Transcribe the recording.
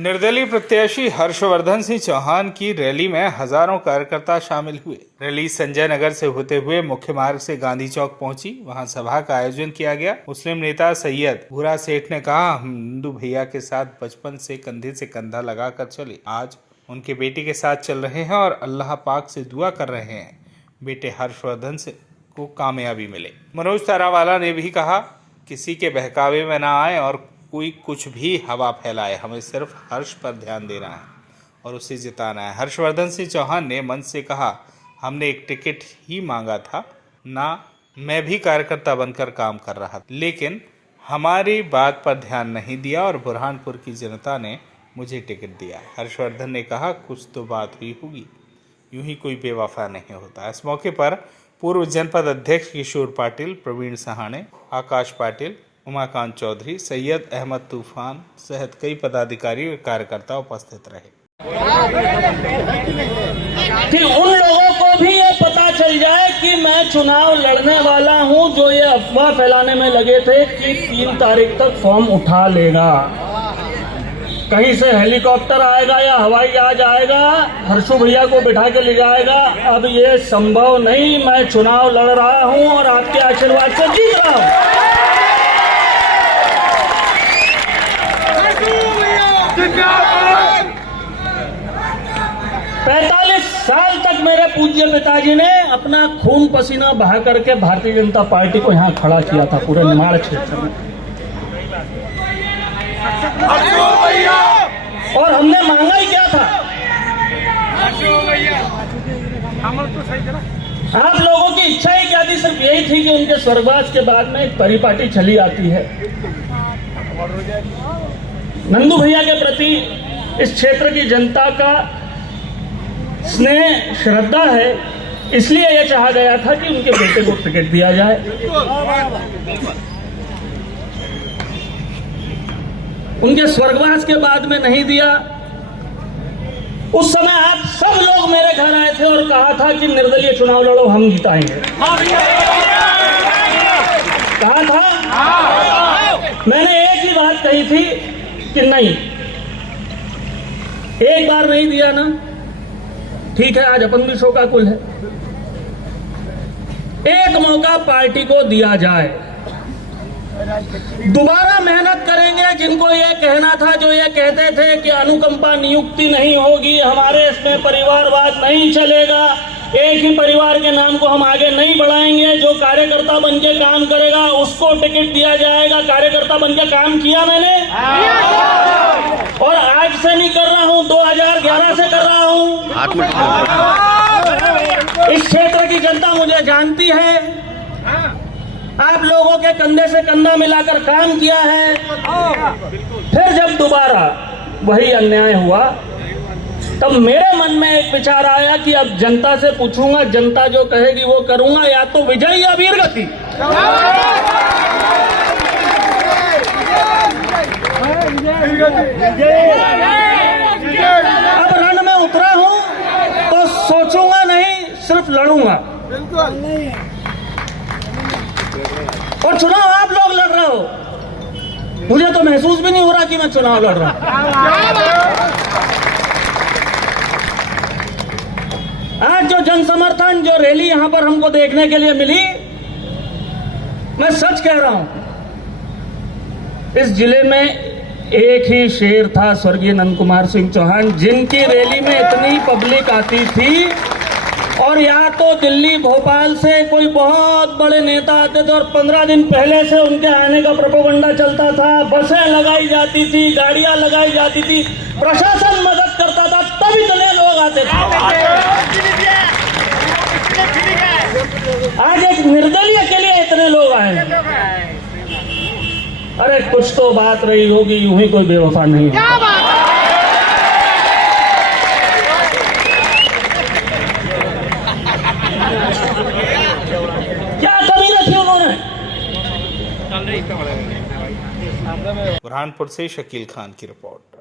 निर्दलीय प्रत्याशी हर्षवर्धन सिंह चौहान की रैली में हजारों कार्यकर्ता शामिल हुए। रैली संजय नगर से होते हुए मुख्य मार्ग से गांधी चौक पहुंची। वहां सभा का आयोजन किया गया। मुस्लिम नेता सैयद भूरा सेठ ने कहा, हम नंदू भैया के साथ बचपन से कंधा लगाकर चले। आज उनके बेटे के साथ चल रहे हैं और अल्लाह पाक से दुआ कर रहे हैं बेटे हर्षवर्धन से को कामयाबी मिले। मनोज तारावाला ने भी कहा, किसी के बहकावे में ना आए और कोई कुछ भी हवा फैलाए, हमें सिर्फ हर्ष पर ध्यान देना है और उसे जिताना है। हर्षवर्धन सिंह चौहान ने मंच से कहा, हमने एक टिकट ही मांगा था ना, मैं भी कार्यकर्ता बनकर काम कर रहा था, लेकिन हमारी बात पर ध्यान नहीं दिया और बुरहानपुर की जनता ने मुझे टिकट दिया। हर्षवर्धन ने कहा, कुछ तो बात हुई होगी, यूं ही कोई बेवफा नहीं होता। इस मौके पर पूर्व जनपद अध्यक्ष किशोर पाटिल, प्रवीण सहाने, आकाश पाटिल, उमाकांत चौधरी, सैयद अहमद तूफान सहित कई पदाधिकारी और कार्यकर्ता उपस्थित रहे। कि उन लोगों को भी ये पता चल जाए कि मैं चुनाव लड़ने वाला हूं, जो ये अफवाह फैलाने में लगे थे कि 3 तारीख तक फॉर्म उठा लेगा, कहीं से हेलीकॉप्टर आएगा या हवाई जहाज आएगा, हर्षू भैया को बिठा के ले जाएगा। अब ये संभव नहीं। मैं चुनाव लड़ रहा हूं और आपके आशीर्वाद से जीत रहा हूं। 45 साल तक मेरे पूज्य पिताजी ने अपना खून पसीना बहा करके भारतीय जनता पार्टी को यहाँ खड़ा किया था, पूरे निमाड़ क्षेत्र में। और हमने मांगा ही क्या था? आप लोगों की इच्छा ही क्या थी? सिर्फ यही थी कि उनके स्वर्गवास के बाद में एक परिपाटी चली आती है। नंदू भैया के प्रति इस क्षेत्र की जनता का स्नेह श्रद्धा है, इसलिए यह चाहा गया था कि उनके बेटे को टिकट दिया जाए। उनके स्वर्गवास के बाद में नहीं दिया। उस समय आप सब लोग मेरे घर आए थे और कहा था कि निर्दलीय चुनाव लड़ो, हम जिताएंगे। कहा था। मैंने एक ही बात कही थी कि नहीं, एक बार नहीं दिया ना, ठीक है, आज अपन भी शोकाकुल है। एक मौका पार्टी को दिया जाए, दोबारा मेहनत करेंगे। जिनको ये कहना था, जो ये कहते थे कि अनुकंपा नियुक्ति नहीं होगी, हमारे इसमें परिवारवाद नहीं चलेगा, एक ही परिवार के नाम को हम आगे नहीं बढ़ाएंगे, जो कार्यकर्ता बन के काम करेगा उसको टिकट दिया जाएगा। कार्यकर्ता बन के काम किया मैंने, और आज से नहीं कर रहा हूं, 2011 से कर रहा हूं। इस क्षेत्र की जनता मुझे जानती है। आप लोगों के कंधे से कंधा मिलाकर काम किया है। फिर जब दोबारा वही अन्याय हुआ, तब मेरे मन में एक विचार आया कि अब जनता से पूछूंगा, जनता जो कहेगी वो करूंगा, या तो विजय या वीरगति। अब रण में उतरा हूं तो सोचूंगा नहीं, सिर्फ लड़ूंगा। और चुनाव आप लोग लड़ रहे हो, मुझे तो महसूस भी नहीं हो रहा कि मैं चुनाव लड़ रहा हूं। आज जो जन समर्थन, जो रैली यहां पर हमको देखने के लिए मिली, मैं सच कह रहा हूं, इस जिले में एक ही शेर था, स्वर्गीय नंद कुमार सिंह चौहान, जिनकी रैली में इतनी पब्लिक आती थी। और या तो दिल्ली, भोपाल से कोई बहुत बड़े नेता आते थे और 15 दिन पहले से उनके आने का प्रोपेगेंडा चलता था, बसें लगाई जाती थी, गाड़ियां लगाई जाती थी, प्रशासन मदद करता था, तब इतने लोग आते थे। आज एक निर्दलीय के लिए इतने लोग आए। अरे कुछ तो बात रही होगी, यूं ही कोई बेवफा नहीं है। क्या कमी रखी उन्होंने? बुरहानपुर से शकील खान की रिपोर्ट।